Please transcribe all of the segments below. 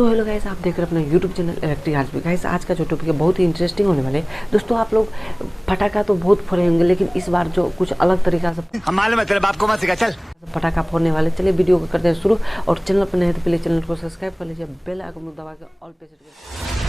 So hello guys, आप देख रहे हैं अपना यूट्यूब चैनल इलेक्ट्रिकrbj। गाइस आज का जो टॉपिक है बहुत ही इंटरेस्टिंग होने वाले है। दोस्तों आप लोग पटाखा तो बहुत फोड़े होंगे, लेकिन इस बार जो कुछ अलग तरीका से आपको मत सिखा चल पटाखा फोड़ने वाले। चलिए वीडियो को करते हैं शुरू, और चैनल पर नहीं तो प्लीज चैनल को सब्सक्राइब कर लीजिए, बेल आइकन दबा के ऑल पे सेट कर।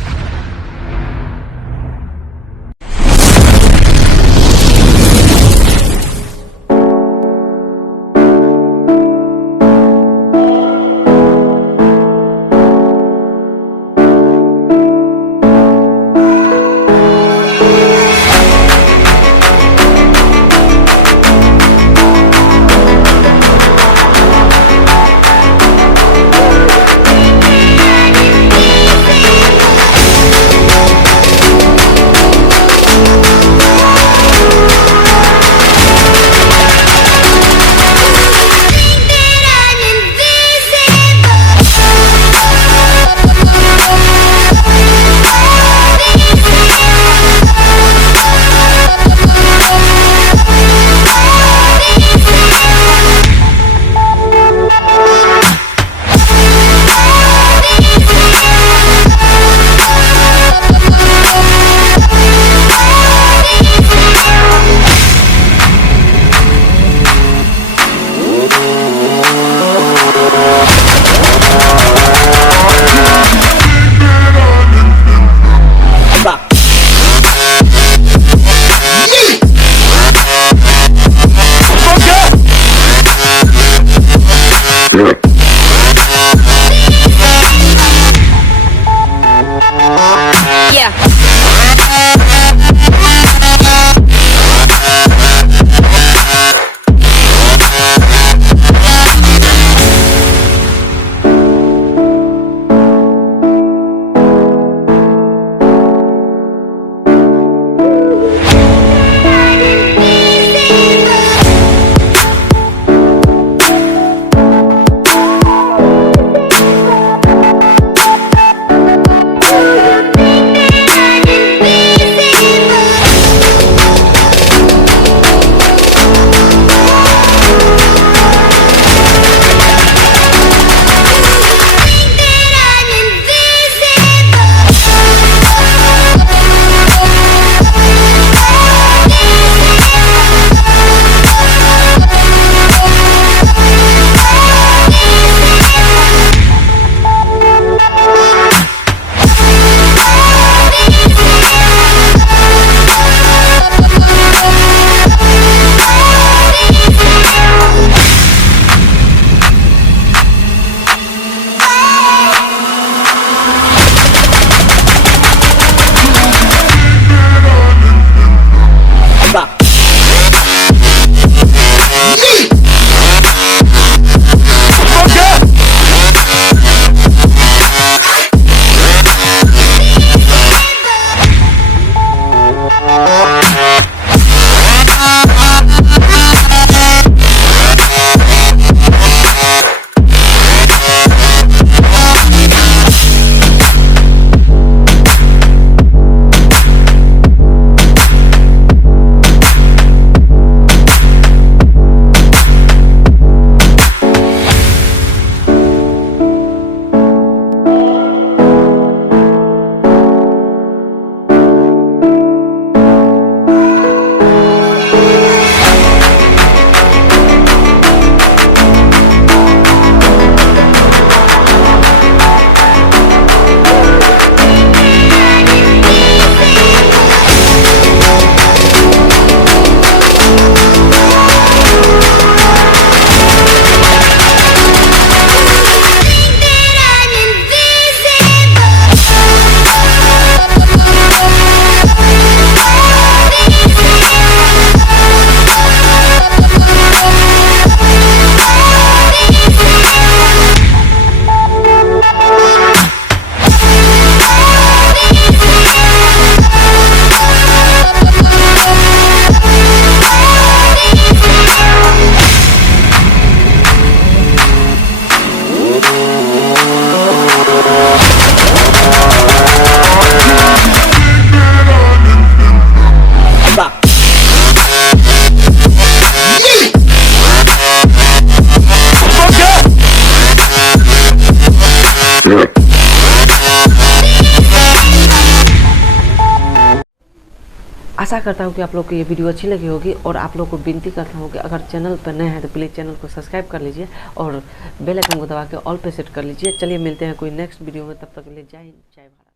आशा करता हूँ कि आप लोग को ये वीडियो अच्छी लगी होगी और आप लोग को विनती करता हूँ कि अगर चैनल पर नए हैं तो प्लीज़ चैनल को सब्सक्राइब कर लीजिए और बेल आइकन को दबा के ऑल पे सेट कर लीजिए। चलिए मिलते हैं कोई नेक्स्ट वीडियो में, तब तक के लिए जय हिंद जय भारत।